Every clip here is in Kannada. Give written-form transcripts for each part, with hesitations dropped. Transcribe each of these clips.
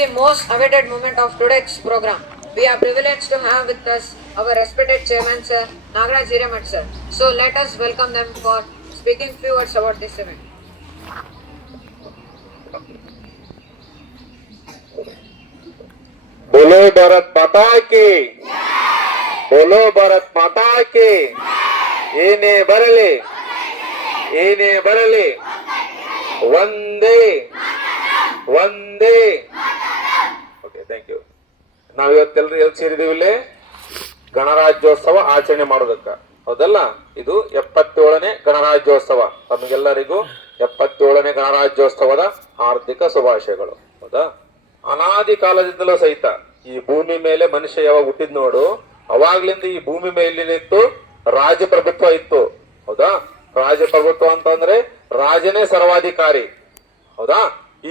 The most awaited moment of today's program. We are privileged to have with us our respected chairman, Sir Nagaraj Hiremat, sir. So let us welcome them for speaking few words about this event. बोलो भारत माता की, बोलो भारत माता की. ಏನೇ ಬರಲಿ, ಏನೇ ಬರಲಿ, ಒಂದೇ ಒಂದೇ. Okay, thank you. ನಾವಿವತ್ತೆಲ್ಲರೂ ಎಲ್ಲಿ ಸೇರಿದೀವಿ? ಇಲ್ಲಿ ಗಣರಾಜ್ಯೋತ್ಸವ ಆಚರಣೆ ಮಾಡೋದಕ್ಕ, ಹೌದಲ್ಲ? ಇದು 77ನೇ ಗಣರಾಜ್ಯೋತ್ಸವ. ತಮಗೆಲ್ಲರಿಗೂ 77ನೇ ಗಣರಾಜ್ಯೋತ್ಸವದ ಹಾರ್ದಿಕ ಶುಭಾಶಯಗಳು. ಹೌದಾ? ಅನಾದಿ ಕಾಲದಿಂದಲೂ ಸಹಿತ ಈ ಭೂಮಿ ಮೇಲೆ ಮನುಷ್ಯ ಯಾವಾಗ ಹುಟ್ಟಿದ್ ನೋಡು, ಅವಾಗ್ಲಿಂದ ಈ ಭೂಮಿ ಮೇಲಿನಿತ್ತು ರಾಜಪ್ರಭುತ್ವ ಇತ್ತು. ಹೌದಾ? ರಾಜಪ್ರಭುತ್ವ ಅಂತಂದ್ರೆ ರಾಜನೇ ಸರ್ವಾಧಿಕಾರಿ. ಹೌದಾ?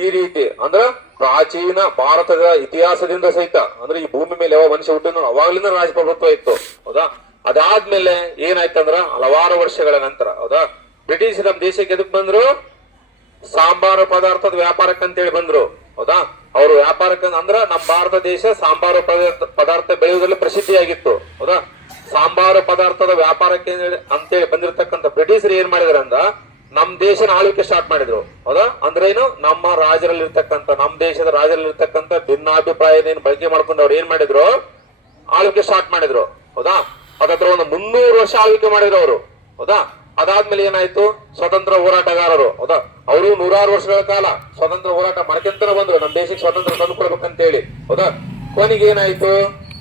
ಈ ರೀತಿ ಅಂದ್ರ ಪ್ರಾಚೀನ ಭಾರತದ ಇತಿಹಾಸದಿಂದ ಸಹಿತ ಅಂದ್ರೆ ಈ ಭೂಮಿ ಮೇಲೆ ಯಾವ ಮನುಷ್ಯ ಹುಟ್ಟಿದ್ ಅವಾಗ್ಲಿಂದ ರಾಜಪ್ರಭುತ್ವ ಇತ್ತು. ಹೌದಾ? ಅದಾದ್ಮೇಲೆ ಏನಾಯ್ತಂದ್ರ ಹಲವಾರು ವರ್ಷಗಳ ನಂತರ, ಹೌದಾ, ಬ್ರಿಟಿಷ್ ನಮ್ ದೇಶಕ್ಕೆ ಎದಕ್ ಬಂದ್ರು? ಸಾಂಬಾರು ಪದಾರ್ಥದ ವ್ಯಾಪಾರಕ್ಕೆ ಅಂತೇಳಿ ಬಂದ್ರು. ಹೌದಾ? ಅವರು ವ್ಯಾಪಾರಕ್ಕೆ ಅಂದ್ರ ನಮ್ಮ ಭಾರತ ದೇಶ ಸಾಂಬಾರು ಪದಾರ್ಥ ಬೆಳೆಯುವುದರಲ್ಲಿ ಪ್ರಸಿದ್ಧಿಯಾಗಿತ್ತು. ಹೌದಾ? ಸಾಂಬಾರು ಪದಾರ್ಥದ ವ್ಯಾಪಾರಕ್ಕೆ ಅಂತೇಳಿ ಬಂದಿರತಕ್ಕಂಥ ಬ್ರಿಟಿಷರು ಏನ್ ಮಾಡಿದಾರೆ ಅಂದ್ರ ನಮ್ ದೇಶನ ಆಳ್ವಿಕೆ ಸ್ಟಾರ್ಟ್ ಮಾಡಿದ್ರು. ಹೌದಾ? ಅಂದ್ರೇನು? ನಮ್ಮ ರಾಜರಲ್ಲಿರ್ತಕ್ಕಂಥ, ನಮ್ಮ ದೇಶದ ರಾಜರಲ್ಲಿರ್ತಕ್ಕಂಥ ಭಿನ್ನಾಭಿಪ್ರಾಯ ಬಳಕೆ ಮಾಡ್ಕೊಂಡು ಅವ್ರು ಏನ್ ಮಾಡಿದ್ರು? ಆಳ್ವಿಕೆ ಸ್ಟಾರ್ಟ್ ಮಾಡಿದ್ರು. ಹೌದಾ? ಅದತ್ರ ಒಂದು 300 ವರ್ಷ ಆಳ್ವಿಕೆ ಮಾಡಿದ್ರು ಅವರು. ಹೌದಾ? ಅದಾದ್ಮೇಲೆ ಏನಾಯ್ತು? ಸ್ವತಂತ್ರ ಹೋರಾಟಗಾರರು, ಹೌದಾ, ಅವರು 100 ವರ್ಷಗಳ ಕಾಲ ಸ್ವತಂತ್ರ ಹೋರಾಟ ಮಾಡ್ಕೊಂತಾನೆ ಬಂದ್ರು ನಮ್ ದೇಶಕ್ಕೆ ಸ್ವಾತಂತ್ರ್ಯ ತಂದು ಕೊಡ್ಬೇಕಂತ ಹೇಳಿ. ಹೌದಾ? ಕೊನೆಗೆ ಏನಾಯ್ತು?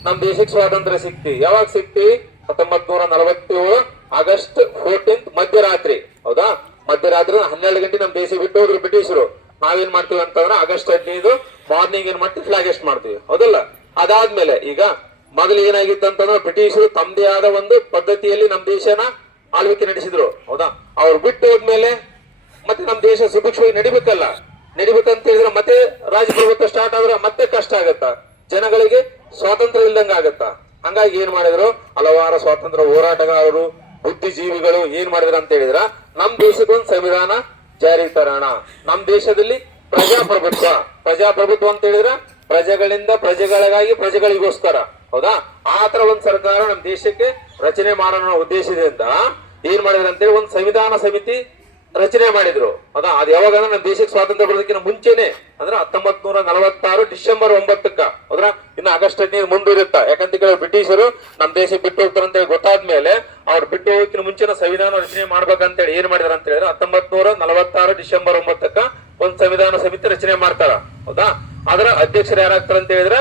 ನಮ್ ದೇಶಕ್ಕೆ ಸ್ವಾತಂತ್ರ್ಯ ಸಿಕ್ತಿ. ಯಾವಾಗ ಸಿಕ್ತಿ? 1947 ಆಗಸ್ಟ್ 14 ಮಧ್ಯರಾತ್ರಿ. ಹೌದಾ? ಮಧ್ಯರಾತ್ರಿ 12 ಗಂಟೆ ನಮ್ ದೇಶ ಬಿಟ್ಟು ಹೋದ್ರು ಬ್ರಿಟಿಷರು. ನಾವೇನ್ ಮಾಡ್ತೀವಿ ಅಂತಂದ್ರೆ ಆಗಸ್ಟ್ 15 ಮಾರ್ನಿಂಗ್ ಏನ್ ಮಾಡ್ತೀವಿ? ಫ್ಲಾಗ್ ಹಾಸ್ಟ್ ಮಾಡ್ತೀವಿ. ಹೌದಲ್ಲ? ಅದಾದ್ಮೇಲೆ ಈಗ ಮೊದಲು ಏನಾಗಿತ್ತು ಅಂತಂದ್ರೆ ಬ್ರಿಟಿಷರು ತಮ್ಮದೇ ಆದ ಒಂದು ಪದ್ಧತಿಯಲ್ಲಿ ನಮ್ ದೇಶನ ಆಳ್ವಿಕೆ ನಡೆಸಿದ್ರು. ಹೌದಾ? ಅವ್ರು ಬಿಟ್ಟು ಹೋದ್ಮೇಲೆ ಮತ್ತೆ ನಮ್ ದೇಶ ಸುಭಿಕ್ಷವಾಗಿ ನಡಿಬೇಕಲ್ಲ, ನಡಿಬೇಕಂತ ಹೇಳಿದ್ರೆ ಮತ್ತೆ ರಾಜಪ್ರಭುತ್ವ ಸ್ಟಾರ್ಟ್ ಆದ್ರೆ ಮತ್ತೆ ಕಷ್ಟ ಆಗತ್ತ, ಜನಗಳಿಗೆ ಸ್ವಾತಂತ್ರ್ಯ ಇಲ್ದಂಗ ಆಗತ್ತ. ಹಂಗಾಗಿ ಏನ್ ಮಾಡಿದ್ರು? ಹಲವಾರು ಸ್ವಾತಂತ್ರ್ಯ ಹೋರಾಟಗಾರರು, ಬುದ್ಧಿಜೀವಿಗಳು ಏನ್ ಮಾಡಿದ್ರು ಅಂತ ಹೇಳಿದ್ರ ನಮ್ ದೇಶದೊಂದು ಸಂವಿಧಾನ ಜಾರಿ ತರೋಣ. ನಮ್ ದೇಶದಲ್ಲಿ ಪ್ರಜಾಪ್ರಭುತ್ವ, ಪ್ರಜಾಪ್ರಭುತ್ವ ಅಂತ ಹೇಳಿದ್ರ ಪ್ರಜೆಗಳಿಂದ ಪ್ರಜೆಗಳಿಗಾಗಿ ಪ್ರಜೆಗಳಿಗೋಸ್ಕರ. ಹೌದಾ? ಆ ತರ ಒಂದ್ ಸರ್ಕಾರ ನಮ್ ದೇಶಕ್ಕೆ ರಚನೆ ಮಾಡೋಣ ಉದ್ದೇಶದಿಂದ ಏನ್ ಮಾಡಿದ್ರು ಅಂತೇಳಿ ಒಂದು ಸಂವಿಧಾನ ಸಮಿತಿ ರಚನೆ ಮಾಡಿದ್ರು. ಹೌದಾ? ಅದು ಯಾವಾಗ ಅಂದ್ರೆ ನಮ್ಮ ದೇಶಕ್ಕೆ ಸ್ವಾತಂತ್ರ್ಯ ಬರೋದಕ್ಕಿಂತ ಮುಂಚೆನೆ ಅಂದ್ರೆ 1946 ಡಿಸೆಂಬರ್ 9ಕ್ಕ. ಹೌದ್ರಾ? ಇನ್ನು ಆಗಸ್ಟ್ 15 ಮುಂದೂರುತ್ತ. ಯಾಕಂತ ಕೇಳಿದ್ರೆ ಬ್ರಿಟಿಷರು ನಮ್ ದೇಶ ಬಿಟ್ಟು ಹೋಗ್ತಾರ ಅಂತ ಹೇಳಿ ಗೊತ್ತಾದ್ಮೇಲೆ ಅವ್ರು ಬಿಟ್ಟು ಹೋಗಕ್ಕಿಂತ ಮುಂಚೆನ ಸಂವಿಧಾನ ರಚನೆ ಮಾಡ್ಬೇಕಂತೇಳಿ ಏನ್ ಮಾಡಿದಾರ ಅಂತ ಹೇಳಿದ್ರೆ 1946 ಡಿಸೆಂಬರ್ 9ಕ್ಕ ಒಂದ್ ಸಂವಿಧಾನ ಸಮಿತಿ ರಚನೆ ಮಾಡ್ತಾರ. ಹೌದಾ? ಅದರ ಅಧ್ಯಕ್ಷರು ಯಾರಾಗ್ತಾರ ಅಂತ ಹೇಳಿದ್ರೆ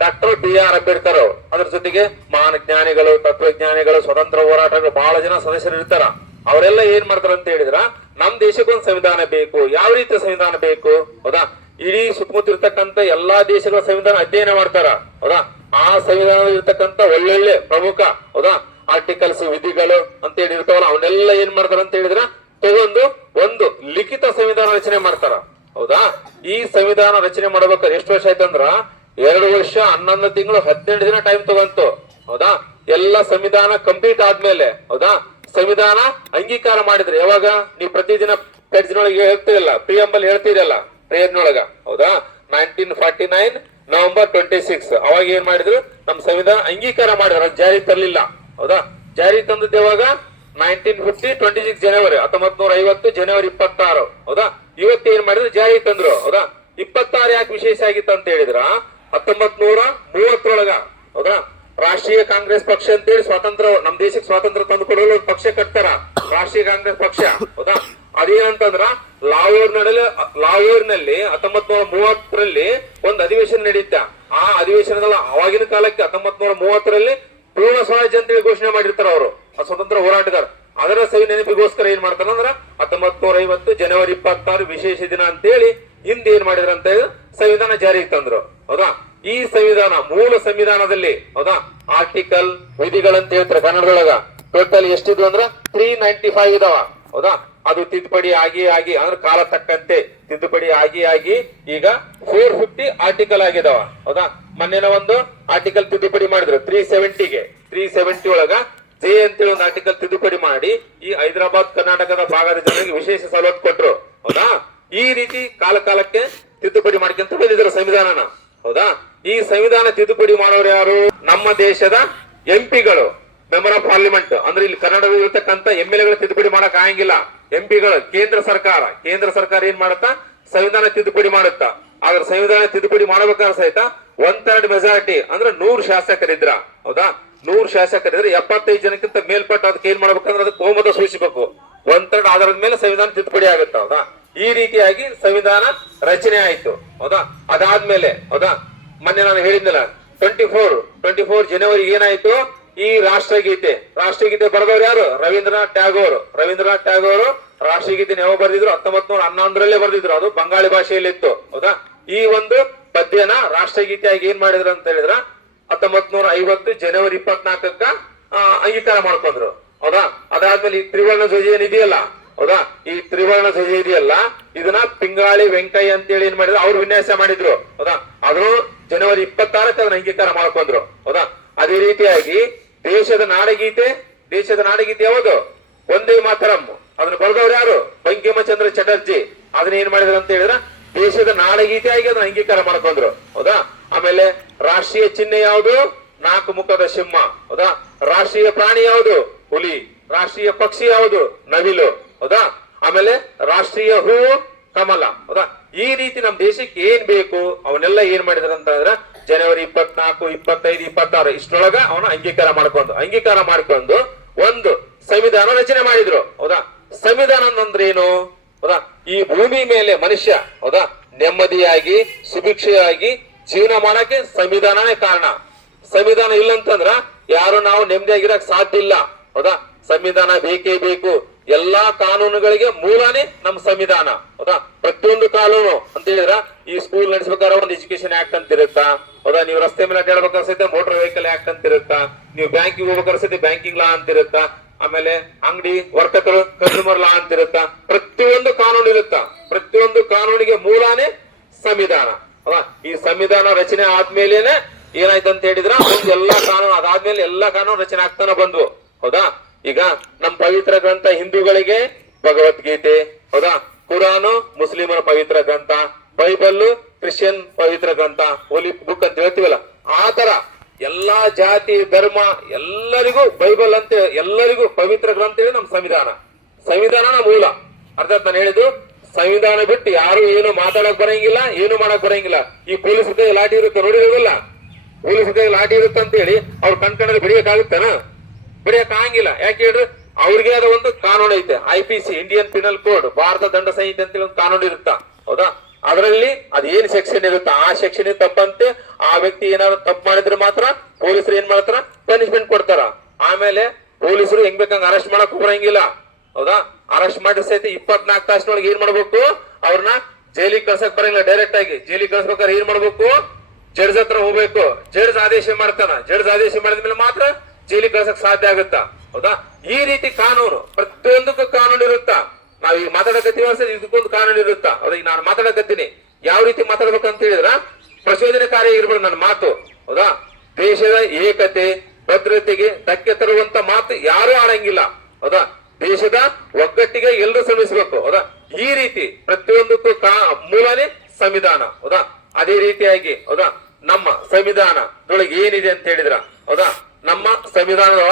ಡಾಕ್ಟರ್ BR ಅಂಬೇಡ್ಕರ್. ಅದ್ರ ಜೊತೆಗೆ ಮಹಾನ್ ಜ್ಞಾನಿಗಳು, ತತ್ವಜ್ಞಾನಿಗಳು, ಸ್ವತಂತ್ರ ಹೋರಾಟಗಳು ಬಹಳ ಜನ ಸದಸ್ಯರು ಇರ್ತಾರ. ಅವರೆಲ್ಲ ಏನ್ ಮಾಡ್ತಾರ ಅಂತ ಹೇಳಿದ್ರ ನಮ್ ದೇಶಕ್ಕೊಂದು ಸಂವಿಧಾನ ಬೇಕು. ಯಾವ ರೀತಿಯ ಸಂವಿಧಾನ ಬೇಕು? ಹೌದಾ? ಇಡೀ ಸುತ್ತಮುತ್ತ ಇರ್ತಕ್ಕಂಥ ಎಲ್ಲಾ ದೇಶಗಳ ಸಂವಿಧಾನ ಅಧ್ಯಯನ ಮಾಡ್ತಾರ. ಹೌದಾ? ಆ ಸಂವಿಧಾನದಲ್ಲಿ ಇರ್ತಕ್ಕಂಥ ಒಳ್ಳೊಳ್ಳೆ ಪ್ರಮುಖ, ಹೌದಾ, ಆರ್ಟಿಕಲ್ಸ್, ವಿಧಿಗಳು ಅಂತ ಹೇಳಿ ಇರ್ತಾವಲ್ಲ, ಅವನ್ನೆಲ್ಲ ಏನ್ ಮಾಡ್ತಾರ ಅಂತ ಹೇಳಿದ್ರ ತಗೊಂಡು ಒಂದು ಲಿಖಿತ ಸಂವಿಧಾನ ರಚನೆ ಮಾಡ್ತಾರ. ಹೌದಾ? ಈ ಸಂವಿಧಾನ ರಚನೆ ಮಾಡ್ಬೇಕಾದ್ರೆ ಎಷ್ಟು ವರ್ಷ ಆಯ್ತಂದ್ರ 2 ವರ್ಷ 11 ತಿಂಗಳು 18 ದಿನ ಟೈಮ್ ತಗೊಂತು. ಹೌದಾ? ಎಲ್ಲ ಸಂವಿಧಾನ ಕಂಪ್ಲೀಟ್ ಆದ್ಮೇಲೆ, ಹೌದಾ, ಸಂವಿಧಾನ ಅಂಗೀಕಾರ ಮಾಡಿದ್ರೆ ಯಾವಾಗ ನೀವು ಪ್ರತಿದಿನ ಪೆಡ್ಜ್ನೊಳಗೆ ಹೇಳ್ತೀರಲ್ಲ, ಪ್ರಿಯಂಬಲ್ ಹೇಳ್ತೀರಲ್ಲ ಪ್ರೇಯರ್ನೊಳಗ. ಹೌದಾ? 1949 ನವೆಂಬರ್ 26 ಅವಾಗ ಏನ್ ಮಾಡಿದ್ರು? ನಮ್ ಸಂವಿಧಾನ ಅಂಗೀಕಾರ ಮಾಡಿದ್ರು. ಅದು ಜಾರಿ ತರಲಿಲ್ಲ. ಹೌದಾ? ಜಾರಿ ತಂದದ್ದು ಯಾವಾಗ? 1950 26 ಜನವರಿ 1950 ಜನವರಿ 26. ಹೌದಾ? ಇವತ್ತು ಏನ್ ಮಾಡಿದ್ರು? ಜಾರಿ ತಂದ್ರು. ಹೌದಾ? 26 ಯಾಕೆ ವಿಶೇಷ ಆಗಿತ್ತು ಅಂತ ಹೇಳಿದ್ರ 1930 ಹೌದಾ, ರಾಷ್ಟ್ರೀಯ ಕಾಂಗ್ರೆಸ್ ಪಕ್ಷ ಅಂತೇಳಿ ಸ್ವಾತಂತ್ರ್ಯ ನಮ್ ದೇಶಕ್ಕೆ ಸ್ವಾತಂತ್ರ್ಯ ತಂದು ಕೊಡಲು ಒಂದು ಪಕ್ಷ ಕಟ್ತಾರ, ರಾಷ್ಟ್ರೀಯ ಕಾಂಗ್ರೆಸ್ ಪಕ್ಷ. ಹೌದಾ? ಅದೇನಂತಂದ್ರ ಲಾಹೋರ್ನಲ್ಲಿ 1930 ಒಂದು ಅಧಿವೇಶನ ನಡೆಯುತ್ತ. ಆ ಅಧಿವೇಶನದಲ್ಲಿ ಅವಾಗಿನ ಕಾಲಕ್ಕೆ 1930 ಪೂರ್ಣ ಸ್ವರಾಜ್ಯ ಅಂತೇಳಿ ಘೋಷಣೆ ಮಾಡಿರ್ತಾರ ಅವರು, ಸ್ವತಂತ್ರ ಹೋರಾಟಗಾರ. ಅದರ ಸವಿ ನೆನಪಿಗೋಸ್ಕರ ಏನ್ ಮಾಡ್ತಾರ ಅಂದ್ರ 1950 ಜನವರಿ 26 ವಿಶೇಷ ದಿನ ಅಂತೇಳಿ ಹಿಂದೆ ಏನ್ ಮಾಡಿದ್ರ ಅಂತ ಸಂವಿಧಾನ ಜಾರಿಗೆ ತಂದ್ರು. ಹೌದಾ? ಈ ಸಂವಿಧಾನ ಮೂಲ ಸಂವಿಧಾನದಲ್ಲಿ, ಹೌದಾ, ಆರ್ಟಿಕಲ್, ವಿಧಿಗಳಂತ ಹೇಳ್ತಾರೆ ಕನ್ನಡದೊಳಗ. ಟೋಟಲ್ ಎಷ್ಟಿದ್ವು ಅಂದ್ರ 395 ಇದಾವ. ಹೌದಾ? ಅದು ತಿದ್ದುಪಡಿ ಆಗಿ ಅಂದ್ರೆ ಕಾಲ ತಕ್ಕಂತೆ ತಿದ್ದುಪಡಿ ಆಗಿ ಈಗ 450 ಆರ್ಟಿಕಲ್ ಆಗಿದಾವ. ಹೌದಾ? ಮೊನ್ನೆನ ಒಂದು ಆರ್ಟಿಕಲ್ ತಿದ್ದುಪಡಿ ಮಾಡಿದ್ರು 370ಗೆ. 370 ಒಳಗ ಜೆ ಅಂತೇಳಿ ಒಂದು ಆರ್ಟಿಕಲ್ ತಿದ್ದುಪಡಿ ಮಾಡಿ ಈ ಹೈದರಾಬಾದ್ ಕರ್ನಾಟಕದ ಭಾಗದ ಜನರಿಗೆ ವಿಶೇಷ ಸವಲತ್ತು ಕೊಟ್ರು. ಹೌದಾ? ಈ ರೀತಿ ಕಾಲಕ್ಕೆ ತಿದ್ದುಪಡಿ ಮಾಡ್ಕೊಂತ ಬಂದಿದ್ರು ಸಂವಿಧಾನನ. ಹೌದಾ? ಈ ಸಂವಿಧಾನ ತಿದ್ದುಪಡಿ ಮಾಡೋರು ಯಾರು? ನಮ್ಮ ದೇಶದ ಎಂಪಿಗಳು, ಮೆಂಬರ್ ಆಫ್ ಪಾರ್ಲಿಮೆಂಟ್. ಅಂದ್ರೆ ಇಲ್ಲಿ ಕರ್ನಾಟಕದಲ್ಲಿರ್ತಕ್ಕಂಥ MLA ತಿದ್ದುಪಡಿ ಮಾಡಕ್ ಆಗಂಗಿಲ್ಲ. ಎಂಪಿಗಳು, ಕೇಂದ್ರ ಸರ್ಕಾರ ಏನ್ ಮಾಡುತ್ತಾ? ಸಂವಿಧಾನ ತಿದ್ದುಪಡಿ ಮಾಡುತ್ತಾ. ಆದ್ರೆ ಸಂವಿಧಾನ ತಿದ್ದುಪಡಿ ಮಾಡಬೇಕಾದ್ರೆ ಸಹಿತ 1/3 ಮೆಜಾರಿಟಿ ಅಂದ್ರೆ 100 ಶಾಸಕರಿದ್ರ. ಹೌದಾ? 100 ಶಾಸಕರಿದ್ರೆ 75 ಜನಕ್ಕಿಂತ ಮೇಲ್ಪಟ್ಟ ಅದಕ್ಕೆ ಏನ್ ಮಾಡ್ಬೇಕಂದ್ರೆ ಅದಕ್ಕೆ ಬಹುಮತ ಸೂಚಿಸಬೇಕು. 1/3 ಆಧಾರದ ಮೇಲೆ ಸಂವಿಧಾನ ತಿದ್ದುಪಡಿ ಆಗುತ್ತೆ. ಹೌದಾ? ಈ ರೀತಿಯಾಗಿ ಸಂವಿಧಾನ ರಚನೆ ಆಯ್ತು. ಹೌದಾ? ಅದಾದ್ಮೇಲೆ ಹೌದಾ, ಮೊನ್ನೆ ನಾನು ಹೇಳಿದ್ನಲ್ಲ, 24 ಜನವರಿ ಏನಾಯ್ತು? ಈ ರಾಷ್ಟ್ರಗೀತೆ ಬರೆದವ್ರು ಯಾರು? ರವೀಂದ್ರನಾಥ್ ಟ್ಯಾಗೋರ್ ರಾಷ್ಟ್ರಗೀತೆ ಯಾವ ಬರೆದಿದ್ರು? 1911ರಲ್ಲೇ ಬರೆದಿದ್ರು. ಅದು ಬಂಗಾಳಿ ಭಾಷೆಯಲ್ಲಿ ಇತ್ತು. ಹೌದಾ? ಈ ಒಂದು ಪದ್ಯನ ರಾಷ್ಟ್ರಗೀತೆಯಾಗಿ ಏನ್ ಮಾಡಿದ್ರು ಅಂತ ಹೇಳಿದ್ರ 1950 ಜನವರಿ 24ಕ್ಕ ಅಂಗೀಕಾರ ಮಾಡ್ಕೊಂಡ್ರು. ಹೌದಾ? ಅದಾದ್ಮೇಲೆ ಈ ತ್ರಿವರ್ಣ ಧ್ವಜ ಏನಿದೆಯಲ್ಲ, ಹೌದಾ, ಈ ತ್ರಿವರ್ಣ ಧ್ವಜ ಇದೆಯಲ್ಲ, ಇದನ್ನ ಪಿಂಗಾಳಿ ವೆಂಕಯ್ಯ ಅಂತೇಳಿ ಏನ್ ಮಾಡಿದ್ರು? ಅವ್ರು ವಿನ್ಯಾಸ ಮಾಡಿದ್ರು. ಹೌದಾ? ಅದನ್ನು ಜನವರಿ 26ಕ್ಕೆ ಅದನ್ನ ಅಂಗೀಕಾರ ಮಾಡ್ಕೊಂಡ್ರು. ಹೌದಾ? ಅದೇ ರೀತಿಯಾಗಿ ದೇಶದ ನಾಡಗೀತೆ ಯಾವುದು? ಒಂದೇ ಮಾತರಂ. ಅದನ್ನ ಬರೆದವ್ರು ಯಾರು? ಬಂಕಿಮಚಂದ್ರ ಚಟರ್ಜಿ. ಅದನ್ನ ಏನ್ ಮಾಡಿದ್ರು ಅಂತ ಹೇಳಿದ್ರ ದೇಶದ ನಾಡಗೀತೆಯಾಗಿ ಅದನ್ನ ಅಂಗೀಕಾರ ಮಾಡ್ಕೊಂಡ್ರು. ಹೌದಾ? ಆಮೇಲೆ ರಾಷ್ಟ್ರೀಯ ಚಿಹ್ನೆ ಯಾವುದು? 4 ಮುಖದ ಸಿಂಹ. ಹೌದಾ? ರಾಷ್ಟ್ರೀಯ ಪ್ರಾಣಿ ಯಾವುದು? ಹುಲಿ. ರಾಷ್ಟ್ರೀಯ ಪಕ್ಷಿ ಯಾವುದು? ನವಿಲು. ಹೌದಾ? ಆಮೇಲೆ ರಾಷ್ಟ್ರೀಯ ಹೂವು ಕಮಲ. ಹೌದಾ? ಈ ರೀತಿ ನಮ್ ದೇಶಕ್ಕೆ ಏನ್ ಬೇಕು ಅವನ್ನೆಲ್ಲ ಏನ್ ಮಾಡಿದಾರೆ ಅಂತಂದ್ರ ಜನವರಿ 24, 25, 26 ಇಷ್ಟರೊಳಗ ಅವನ ಅಂಗೀಕಾರ ಮಾಡ್ಕೊಂಡು ಒಂದು ಸಂವಿಧಾನ ರಚನೆ ಮಾಡಿದ್ರು. ಹೌದಾ? ಸಂವಿಧಾನ ಅಂದ್ರೆ ಏನು? ಹೌದಾ? ಈ ಭೂಮಿ ಮೇಲೆ ಮನುಷ್ಯ ಹೌದಾ ನೆಮ್ಮದಿಯಾಗಿ ಸುಭಿಕ್ಷೆಯಾಗಿ ಜೀವನ ಮಾಡಕ್ಕೆ ಸಂವಿಧಾನನೇ ಕಾರಣ. ಸಂವಿಧಾನ ಇಲ್ಲ ಅಂತಂದ್ರ ಯಾರು ನಾವು ನೆಮ್ಮದಿಯಾಗಿರಕ್ ಸಾಧ್ಯ ಇಲ್ಲ. ಹೌದಾ? ಸಂವಿಧಾನ ಬೇಕೇ ಬೇಕು. ಎಲ್ಲಾ ಕಾನೂನುಗಳಿಗೆ ಮೂಲನೇ ನಮ್ಮ ಸಂವಿಧಾನ. ಹೌದಾ? ಪ್ರತಿಯೊಂದು ಕಾನೂನು ಅಂತ ಹೇಳಿದ್ರ ಈ ಸ್ಕೂಲ್ ನಡೆಸಬೇಕಾದ್ರೆ ಒಂದು ಎಜುಕೇಶನ್ ಆಕ್ಟ್ ಅಂತ ಇರುತ್ತಾ. ಹೌದಾ? ನೀವು ರಸ್ತೆ ಮೇಲೆ ಅಡ್ಡಾಡ್ಬೇಕಾದ್ರೆ ಸಹಿತ ಮೋಟರ್ ವೆಹಿಕಲ್ ಆಕ್ಟ್ ಅಂತ ಇರುತ್ತಾ. ನೀವು ಬ್ಯಾಂಕಿಗೆ ಹೋಗ್ಬೇಕಾದ್ರೆ ಸಹಿತ ಬ್ಯಾಂಕಿಂಗ್ ಲಾ ಅಂತ ಇರುತ್ತಾ. ಆಮೇಲೆ ಅಂಗಡಿ ವರ್ತಕರು ಕನ್ಸ್ಯೂಮರ್ ಲಾ ಅಂತ ಇರುತ್ತಾ. ಪ್ರತಿಯೊಂದು ಕಾನೂನು ಇರುತ್ತಾ. ಪ್ರತಿಯೊಂದು ಕಾನೂನಿಗೆ ಮೂಲನೇ ಸಂವಿಧಾನ. ಹೌದಾ? ಈ ಸಂವಿಧಾನ ರಚನೆ ಆದ್ಮೇಲೆನೆ ಏನಾಯ್ತು ಅಂತ ಹೇಳಿದ್ರ ಎಲ್ಲಾ ಕಾನೂನು ಅದಾದ್ಮೇಲೆ ಎಲ್ಲಾ ಕಾನೂನು ರಚನೆ ಆಗ್ತಾನೆ ಬಂದ್ವು. ಹೌದಾ? ಈಗ ನಮ್ ಪವಿತ್ರ ಗ್ರಂಥ ಹಿಂದೂಗಳಿಗೆ ಭಗವದ್ಗೀತೆ. ಹೌದಾ? ಕುರಾನು ಮುಸ್ಲಿಮರ ಪವಿತ್ರ ಗ್ರಂಥ, ಬೈಬಲ್ ಕ್ರಿಶ್ಚಿಯನ್ ಪವಿತ್ರ ಗ್ರಂಥ, ಹೋಲಿ ಬುಕ್ ಅಂತ ಹೇಳ್ತೀವಲ್ಲ, ಆ ತರ ಎಲ್ಲಾ ಜಾತಿ ಧರ್ಮ ಎಲ್ಲರಿಗೂ ಬೈಬಲ್ ಅಂತ ಎಲ್ಲರಿಗೂ ಪವಿತ್ರ ಗ್ರಂಥ ಹೇಳಿ ನಮ್ ಸಂವಿಧಾನ ಮೂಲ. ಅರ್ಥಾತ್ ನಾನು ಹೇಳಿದ್ದು ಸಂವಿಧಾನ ಬಿಟ್ಟು ಯಾರು ಏನು ಮಾತಾಡಕ್ ಬರಂಗಿಲ್ಲ, ಏನು ಮಾಡಕ್ ಬರಂಗಿಲ್ಲ. ಈ ಪೊಲೀಸ್ ಕೈ ಲಾಠಿ ಇರುತ್ತೆ ನೋಡಿರೋದಿಲ್ಲ. ಪೊಲೀಸ್ ಕೈ ಲಾಠಿ ಇರುತ್ತೆ ಅಂತ ಹೇಳಿ ಅವ್ರ ಕಣ್ಕಂಡ್ರೆ ಬಿಡಿಯಕ್ಕಾಗುತ್ತೇನ? ಬಿಡಿಯಕ್ ಆಗಂಗಿಲ್ಲ. ಯಾಕೆ ಹೇಳ್ರಿ? ಅವ್ರಿಗೆ ಆದ ಒಂದು ಕಾನೂನು ಐತೆ. IPC Indian penal code, Bharat ದಂಡ ಸಂಹಿತೆ ಅಂತೇಳಿ ಒಂದು ಕಾನೂನು ಇರುತ್ತಾ. ಹೌದಾ? ಅದರಲ್ಲಿ ಅದೇನ್ ಸೆಕ್ಷನ್ ಇರುತ್ತೆ ಆ ಸೆಕ್ಷನ್ ತಪ್ಪಂತೆ ಆ ವ್ಯಕ್ತಿ ಏನಾದ್ರು ತಪ್ಪು ಮಾಡಿದ್ರೆ ಮಾತ್ರ ಪೊಲೀಸರು ಏನ್ ಮಾಡ್ತಾರ? ಪನಿಷ್ಮೆಂಟ್ ಕೊಡ್ತಾರ. ಆಮೇಲೆ ಪೊಲೀಸರು ಹೆಂಗ್ ಬೇಕಂಗ ಅರೆಸ್ಟ್ ಮಾಡಕ್ ಬರಂಗಿಲ್ಲ. ಹೌದಾ? ಅರೆಸ್ಟ್ ಮಾಡಿ ಸಹಿತ 24 ತಾಸಿನೊಳಗೆ ಏನ್ ಮಾಡ್ಬೇಕು? ಅವ್ರನ್ನ ಜೈಲಿಗೆ ಕಳ್ಸಕ್ ಬರಂಗಿಲ್ಲ. ಡೈರೆಕ್ಟ್ ಆಗಿ ಜೈಲಿಗೆ ಕಳ್ಸ್ಬೇಕಾದ್ರೆ ಏನ್ ಮಾಡ್ಬೇಕು? ಜಡ್ಜ್ ಹತ್ರ ಹೋಗ್ಬೇಕು. ಜಡ್ಜ್ ಆದೇಶ ಮಾಡ್ತಾನ. ಜಡ್ಜ್ ಆದೇಶ ಮಾಡಿದ್ಮೇಲೆ ಮಾತ್ರ ಜೈಲಿಗೆ ಕಳ್ಸಕ್ ಸಾಧ್ಯ ಆಗುತ್ತಾ. ಹೌದಾ? ಈ ರೀತಿ ಕಾನೂನು ಪ್ರತಿಯೊಂದಕ್ಕೂ ಕಾನೂನು ಇರುತ್ತಾ. ನಾವ್ ಈಗ ಮಾತಾಡಕತ್ತೀವಿ ಇದಕ್ಕೊಂದು ಕಾನೂನು ಇರುತ್ತಾ. ಹೌದಾ? ಈಗ ನಾನು ಮಾತಾಡಕತ್ತೀನಿ, ಯಾವ ರೀತಿ ಮಾತಾಡ್ಬೇಕಂತ ಹೇಳಿದ್ರ ಪ್ರಚೋದನಕಾರಿ ಇರ್ಬೋದು ನನ್ನ ಮಾತು. ಹೌದಾ? ದೇಶದ ಏಕತೆ ಭದ್ರತೆಗೆ ಧಕ್ಕೆ ತರುವಂತ ಮಾತು ಯಾರು ಆಡಂಗಿಲ್ಲ. ಹೌದಾ? ದೇಶದ ಒಗ್ಗಟ್ಟಿಗೆ ಎಲ್ಲರೂ ಶ್ರಮಿಸಬೇಕು. ಹೌದಾ? ಈ ರೀತಿ ಪ್ರತಿಯೊಂದಕ್ಕೂ ಮೂಲನೇ ಸಂವಿಧಾನ. ಹೌದಾ? ಅದೇ ರೀತಿಯಾಗಿ ಹೌದಾ ನಮ್ಮ ಸಂವಿಧಾನದೊಳಗೆ ಏನಿದೆ ಅಂತ ಹೇಳಿದ್ರ, ಹೌದಾ, ನಮ್ಮ ಸಂವಿಧಾನದ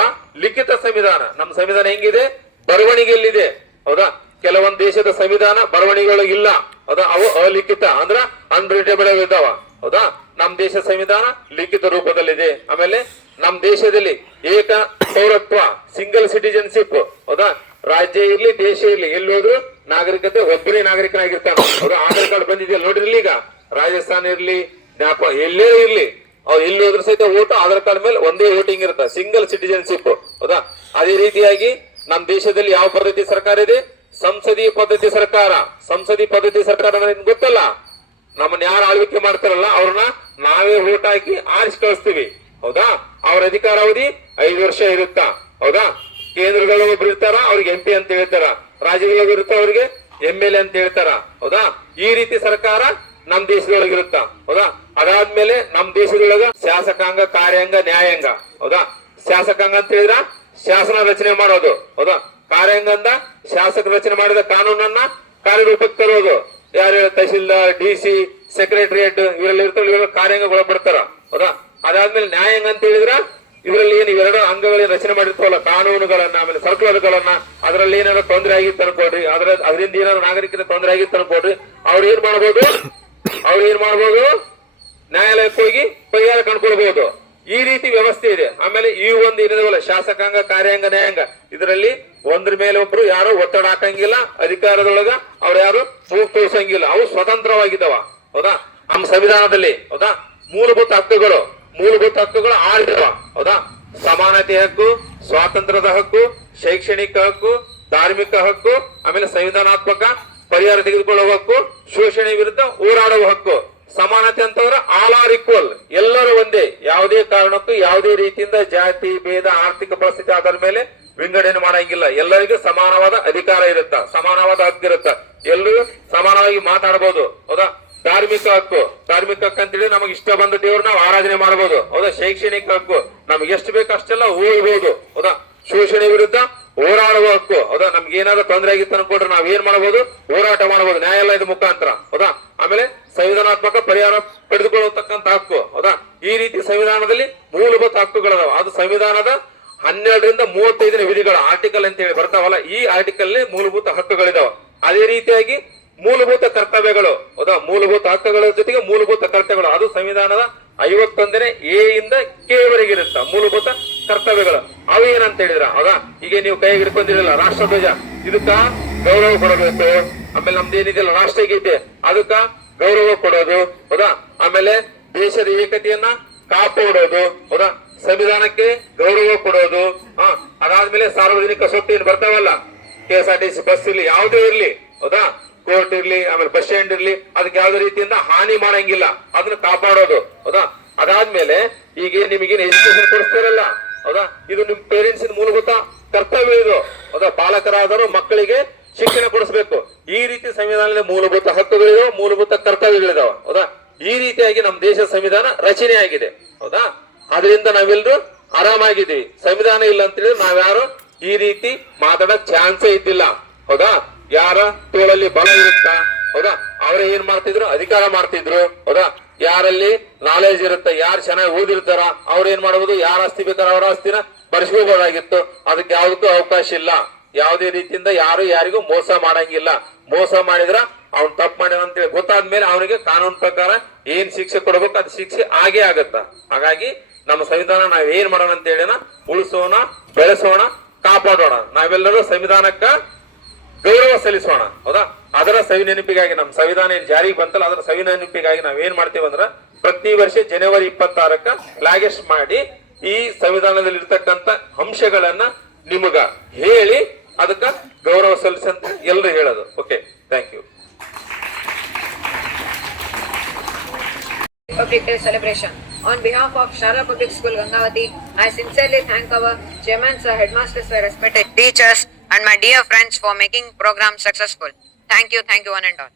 ಲಿಖಿತ ಸಂವಿಧಾನ. ನಮ್ಮ ಸಂವಿಧಾನ ಹೆಂಗಿದೆ? ಬರವಣಿಗೆಯಲ್ಲಿದೆ. ಹೌದಾ? ಕೆಲವೊಂದು ದೇಶದ ಸಂವಿಧಾನ ಬರವಣಿಗೆಯೊಳಗಿಲ್ಲ. ಹೌದಾ? ಅವು ಅಲಿಖಿತ ಅಂದ್ರ ಅನ್ರಿಟೇಬಲ್ ಇದಾವ. ಹೌದಾ? ನಮ್ ದೇಶ ಸಂವಿಧಾನ ಲಿಖಿತ ರೂಪದಲ್ಲಿದೆ. ಆಮೇಲೆ ನಮ್ ದೇಶದಲ್ಲಿ ಏಕ ಪೌರತ್ವ, ಸಿಂಗಲ್ ಸಿಟಿಜನ್ಶಿಪ್. ಹೌದಾ? ರಾಜ್ಯ ಇರ್ಲಿ ದೇಶ ಇರ್ಲಿ ಎಲ್ಲಿ ಹೋದ್ರು ನಾಗರಿಕತೆ ಒಬ್ಬರೇ ನಾಗರಿಕನಾಗಿರ್ತಾನ. ಹೌದಾ? ಆಧಾರ್ ಕಾರ್ಡ್ ಬಂದಿದೆಯಲ್ಲ ನೋಡ್ರಿ. ಈಗ ರಾಜಸ್ಥಾನ ಇರ್ಲಿ ಎಲ್ಲೇ ಇರ್ಲಿ ಅವ್ರು ಎಲ್ಲಿ ಹೋದ್ರು ಸಹಿತ ಓಟು ಆಧಾರ್ ಕಾರ್ಡ್ ಮೇಲೆ ಒಂದೇ ವೋಟಿಂಗ್ ಇರುತ್ತೆ. Single citizenship. ಹೌದಾ? ಅದೇ ರೀತಿಯಾಗಿ ನಮ್ ದೇಶದಲ್ಲಿ ಯಾವ ಪದ್ಧತಿ ಸರ್ಕಾರ ಇದೆ? ಸಂಸದೀಯ ಪದ್ಧತಿ ಸರ್ಕಾರ. ಸಂಸದೀಯ ಪದ್ಧತಿ ಸರ್ಕಾರ ಅಂದ್ರೆ ಗೊತ್ತಲ್ಲ, ನಮ್ಮನ್ನ ಯಾರು ಆಳ್ವಿಕೆ ಮಾಡ್ತಾರಲ್ಲ ಅವ್ರನ್ನ ನಾವೇ ವೋಟ್ ಹಾಕಿ ಆರಿಸಿ ಕಳಿಸ್ತೀವಿ. ಹೌದಾ? ಅವ್ರ ಅಧಿಕಾರಾವಧಿ 5 ವರ್ಷ ಇರುತ್ತಾ. ಹೌದಾ? ಕೇಂದ್ರದಲ್ಲಿ ಒಬ್ರು ಇರ್ತಾರ, ಅವ್ರಿಗೆ MP ಅಂತ ಹೇಳ್ತಾರ. ರಾಜ್ಯಗಳಲ್ಲಿ ಇರುತ್ತ ಅವ್ರಿಗೆ MLA ಅಂತ ಹೇಳ್ತಾರ. ಹೌದಾ? ಈ ರೀತಿ ಸರ್ಕಾರ ನಮ್ ದೇಶದೊಳಗಿರುತ್ತ. ಹೌದಾ? ಅದಾದ್ಮೇಲೆ ನಮ್ ದೇಶದೊಳಗ ಶಾಸಕಾಂಗ, ಕಾರ್ಯಾಂಗ, ನ್ಯಾಯಾಂಗ. ಹೌದಾ? ಶಾಸಕಾಂಗ ಅಂತ ಹೇಳಿದ್ರ ಶಾಸನ ರಚನೆ ಮಾಡೋದು. ಹೌದಾ? ಕಾರ್ಯಾಂಗ ಅಂದ ಶಾಸಕ ರಚನೆ ಮಾಡಿದ ಕಾನೂನನ್ನ ಕಾರ್ಯರೂಪಕ್ಕೆ ತರೋದು. ಯಾರು? ತಹಶೀಲ್ದಾರ್, DC, ಸೆಕ್ರೆಟರಿಯೇಟ್ ಇವರಲ್ಲಿ ಇರ್ತಾವ, ಇವರೆಲ್ಲ ಕಾರ್ಯಾಂಗಗಳು ಬರ್ತಾರ. ಹೌದಾ? ಅದಾದ್ಮೇಲೆ ನ್ಯಾಯಾಂಗ ಅಂತ ಹೇಳಿದ್ರ ಇದರಲ್ಲಿ ಏನು ಇವೆರಡು ಅಂಗಗಳನ್ನ ರಚನೆ ಮಾಡಿರ್ತಾವಲ್ಲ, ಕಾನೂನುಗಳನ್ನ, ಆಮೇಲೆ ಸರ್ಕುಲರ್ಗಳನ್ನ, ಅದರಲ್ಲಿ ಏನಾದ್ರು ತೊಂದರೆ ಆಗಿತ್ತು ಅನ್ಕೊಡ್ರಿ, ಅದರಿಂದ ಏನಾದ್ರು ನಾಗರಿಕರ ತೊಂದರೆ ಆಗಿತ್ತು ಅನ್ಕೊಡ್ರಿ, ಅವ್ರು ಏನ್ ಮಾಡ್ಬೋದು, ನ್ಯಾಯಾಲಯಕ್ಕೆ ಹೋಗಿ ಪರಿಹಾರ ಕಂಡುಕೊಳ್ಬಹುದು. ಈ ರೀತಿ ವ್ಯವಸ್ಥೆ ಇದೆ. ಆಮೇಲೆ ಈ ಒಂದು ಏನಿದಾವಲ್ಲ ಶಾಸಕಾಂಗ, ಕಾರ್ಯಾಂಗ, ನ್ಯಾಯಾಂಗ, ಇದರಲ್ಲಿ ಒಂದ್ರ ಮೇಲೆ ಒಬ್ರು ಯಾರು ಒತ್ತಡ ಹಾಕಂಗಿಲ್ಲ, ಅಧಿಕಾರದೊಳಗ ಅವ್ರು ಯಾರು ಮೂಗು ತೋರ್ಸಂಗಿಲ್ಲ, ಅವು ಸ್ವತಂತ್ರವಾಗಿದ್ದಾವ. ಹೌದಾ? ನಮ್ಮ ಸಂವಿಧಾನದಲ್ಲಿ ಹೌದಾ ಮೂಲಭೂತ ಹಕ್ಕುಗಳು 6 ಇದಾವ. ಹೌದಾ? ಸಮಾನತೆ ಹಕ್ಕು, ಸ್ವಾತಂತ್ರ್ಯದ ಹಕ್ಕು, ಶೈಕ್ಷಣಿಕ ಹಕ್ಕು, ಧಾರ್ಮಿಕ ಹಕ್ಕು, ಆಮೇಲೆ ಸಂವಿಧಾನಾತ್ಮಕ ಪರಿಹಾರ ತೆಗೆದುಕೊಳ್ಳುವ ಹಕ್ಕು, ಶೋಷಣೆ ವಿರುದ್ಧ ಹೋರಾಡುವ ಹಕ್ಕು. ಸಮಾನತೆ ಅಂತಂದ್ರೆ ಆಲ್ ಆರ್ ಈಕ್ವಲ್, ಎಲ್ಲರೂ ಒಂದೇ, ಯಾವುದೇ ಕಾರಣಕ್ಕೂ ಯಾವುದೇ ರೀತಿಯಿಂದ ಜಾತಿ ಭೇದ ಆರ್ಥಿಕ ಪರಿಸ್ಥಿತಿ ಆಧಾರದ ಮೇಲೆ ವಿಂಗಡಣೆ ಮಾಡಂಗಿಲ್ಲ. ಎಲ್ಲರಿಗೂ ಸಮಾನವಾದ ಅಧಿಕಾರ ಇರುತ್ತ, ಸಮಾನವಾದ ಹಕ್ಕು ಇರುತ್ತ, ಎಲ್ಲರೂ ಸಮಾನವಾಗಿ ಮಾತಾಡಬಹುದು. ಹೌದಾ? ಧಾರ್ಮಿಕ ಹಕ್ಕು ಅಂತೇಳಿ ನಮಗೆ ಇಷ್ಟ ಬಂದ ದೇವ್ರು ನಾವು ಆರಾಧನೆ ಮಾಡಬಹುದು. ಹೌದಾ? ಶೈಕ್ಷಣಿಕ ಹಕ್ಕು, ನಮ್ಗೆ ಎಷ್ಟು ಬೇಕು ಅಷ್ಟೆಲ್ಲ ಓದ್ಬೋದು. ಹೌದಾ? ಶೋಷಣೆ ವಿರುದ್ಧ ಹೋರಾಡುವ ಹಕ್ಕು. ಹೌದಾ? ನಮ್ಗೆ ಏನಾದ್ರು ತೊಂದರೆ ಆಗಿತ್ತು ಅನ್ಕೊಂಡ್ರೆ ನಾವ್ ಏನ್ ಮಾಡಬಹುದು, ಹೋರಾಟ ಮಾಡಬಹುದು ನ್ಯಾಯಾಲಯದ ಮುಖಾಂತರ. ಹೌದಾ? ಆಮೇಲೆ ಸಂವಿಧಾನಾತ್ಮಕ ಪರಿಹಾರ ಪಡೆದುಕೊಳ್ಳತಕ್ಕಂತ ಹಕ್ಕು. ಹೌದಾ? ಈ ರೀತಿ ಸಂವಿಧಾನದಲ್ಲಿ ಮೂಲಭೂತ ಹಕ್ಕುಗಳದಾವ. ಅದು ಸಂವಿಧಾನದ 12ರಿಂದ 35ನೇ ವಿಧಿಗಳ ಆರ್ಟಿಕಲ್ ಅಂತ ಹೇಳಿ ಬರ್ತಾವಲ್ಲ, ಈ ಆರ್ಟಿಕಲ್ ಮೂಲಭೂತ ಹಕ್ಕುಗಳಿದಾವ. ಅದೇ ರೀತಿಯಾಗಿ ಮೂಲಭೂತ ಕರ್ತವ್ಯಗಳು. ಹೌದಾ? ಮೂಲಭೂತ ಹಕ್ಕುಗಳ ಜೊತೆಗೆ ಮೂಲಭೂತ ಕರ್ತವ್ಯಗಳು, ಅದು ಸಂವಿಧಾನದ 51ನೇ ಎ ಇಂದ ಕೆ ವರೆಗೆ ಇರುತ್ತ ಮೂಲಭೂತ ಕರ್ತವ್ಯಗಳು. ಅವು ಏನಂತ ಹೇಳಿದ್ರ, ಹೌದಾ? ಈಗ ನೀವು ಕೈಗೆ ಹಿಡ್ಕೊಂಡಿರಲ್ಲ ರಾಷ್ಟ್ರಧ್ವಜ, ಇದಕ್ಕ ಗೌರವ ಕೊಡಬೇಕು. ಆಮೇಲೆ ನಮ್ದು ಏನಿದೆಯಲ್ಲ ರಾಷ್ಟ್ರಗೀತೆ, ಅದಕ್ಕ ಗೌರವ ಕೊಡೋದು. ಹೌದಾ? ಆಮೇಲೆ ದೇಶದ ಏಕತೆಯನ್ನ ಕಾಪಾಡೋದು. ಹೌದಾ? ಸಂವಿಧಾನಕ್ಕೆ ಗೌರವ ಕೊಡೋದು. ಅದಾದ್ಮೇಲೆ ಸಾರ್ವಜನಿಕ ಸ್ವತ್ತು ಏನ್ ಬರ್ತಾವಲ್ಲ, KSRTC ಬಸ್ ಇರ್ಲಿ, ಯಾವುದೇ ಇರ್ಲಿ, ಹೌದಾ? ಕೋರ್ಟ್ ಇರ್ಲಿ, ಆಮೇಲೆ ಬಸ್ ಸ್ಟ್ಯಾಂಡ್ ಇರ್ಲಿ, ಅದಕ್ಕೆ ಯಾವುದೇ ರೀತಿಯಿಂದ ಹಾನಿ ಮಾಡಂಗಿಲ್ಲ, ಅದನ್ನ ಕಾಪಾಡೋದು. ಹೌದಾ? ಅದಾದ್ಮೇಲೆ ಈಗ ನಿಮಗೇನು ಎಜುಕೇಶನ್ ಕೊಡಿಸ್ತಾರಲ್ಲ, ಹೌದಾ? ಇದು ನಿಮ್ ಪೇರೆಂಟ್ಸ್ ಮೂಲಭೂತ ಕರ್ತವ್ಯ ಇದು. ಹೌದಾ? ಪಾಲಕರಾದರೂ ಮಕ್ಕಳಿಗೆ ಶಿಕ್ಷಣ ಕೊಡಿಸ್ಬೇಕು. ಈ ರೀತಿ ಸಂವಿಧಾನದ ಮೂಲಭೂತ ಹಕ್ಕುಗಳಿದಾವ, ಮೂಲಭೂತ ಕರ್ತವ್ಯಗಳಿದಾವ. ಹೌದಾ? ಈ ರೀತಿಯಾಗಿ ನಮ್ಮ ದೇಶದ ಸಂವಿಧಾನ ರಚನೆ ಆಗಿದೆ. ಹೌದಾ? ಅದರಿಂದ ನಾವೆಲ್ಲರೂ ಆರಾಮಾಗಿದ್ದೀವಿ. ಸಂವಿಧಾನ ಇಲ್ಲ ಅಂತ ಹೇಳಿದ್ರೆ ನಾವ್ಯಾರು ಈ ರೀತಿ ಮಾತಾಡೋ ಚಾನ್ಸೇ ಇದ್ದಿಲ್ಲ. ಹೌದಾ? ಯಾರ ತೋಳಲ್ಲಿ ಬಲ ಇರುತ್ತಾ, ಹೌದಾ, ಅವರೇ ಏನ್ ಮಾಡ್ತಿದ್ರು, ಅಧಿಕಾರ ಮಾಡ್ತಿದ್ರು. ಹೌದಾ? ಯಾರಲ್ಲಿ ನಾಲೆಜ್ ಇರುತ್ತೆ, ಯಾರು ಚೆನ್ನಾಗಿ ಓದಿರ್ತಾರ ಅವ್ರ ಏನ್ ಮಾಡಬಹುದು, ಯಾರ ಆಸ್ತಿ ಬೇಕಾದ್ರೆ ಅವರ ಆಸ್ತಿನ ಬರ್ಸ್ಕೋಬಹುದಾಗಿತ್ತು. ಅದಕ್ಕೆ ಯಾವ್ದಕ್ಕೂ ಅವಕಾಶ ಇಲ್ಲ. ಯಾವುದೇ ರೀತಿಯಿಂದ ಯಾರು ಯಾರಿಗೂ ಮೋಸ ಮಾಡಂಗಿಲ್ಲ. ಮೋಸ ಮಾಡಿದ್ರ ಅವ್ನ್ ತಪ್ಪು ಮಾಡಿದ ಅಂತೇಳಿ ಗೊತ್ತಾದ್ಮೇಲೆ ಅವನಿಗೆ ಕಾನೂನು ಪ್ರಕಾರ ಏನ್ ಶಿಕ್ಷೆ ಕೊಡ್ಬೇಕು ಅದು ಶಿಕ್ಷೆ ಆಗೇ ಆಗತ್ತ. ಹಾಗಾಗಿ ನಮ್ಮ ಸಂವಿಧಾನ ನಾವ್ ಏನ್ ಮಾಡೋಣ ಅಂತ ಹೇಳಿನ, ಉಳಿಸೋಣ, ಬೆಳೆಸೋಣ, ಕಾಪಾಡೋಣ. ನಾವೆಲ್ಲರೂ ಸಂವಿಧಾನಕ್ಕ ಗೌರವ ಸಲ್ಲಿಸೋಣ. ಹೌದಾ? ಅದರ ಸವಿ ನೆನಪಿಗಾಗಿ ನಮ್ಮ ಸಂವಿಧಾನ ಏನ್ ಜಾರಿಗೆ ಬಂತಲ್ಲ, ಅದರ ಸವಿ ನೆನಪಿಗಾಗಿ ನಾವ್ ಏನ್ ಮಾಡ್ತೀವಿ ಅಂದ್ರ, ಪ್ರತಿ ವರ್ಷ ಜನವರಿ 26ಕ್ಕ ಫ್ಲಾಗ್ ಮಾಡಿ ಈ ಸಂವಿಧಾನದಲ್ಲಿ ಇರ್ತಕ್ಕಂತ ಅಂಶಗಳನ್ನ ನಿಮಗ ಹೇಳಿ ಅದಕ್ಕ ಗೌರವ ಸಲ್ಲಿಸಂತ ಎಲ್ಲರೂ ಹೇಳೋದು. Okay, thank you. Republic Day celebration. On behalf of Sharda Public School Gangavati, I sincerely thank our chairman sir, headmasters sir, respected teachers and my dear friends for making program successful. Thank you one and all.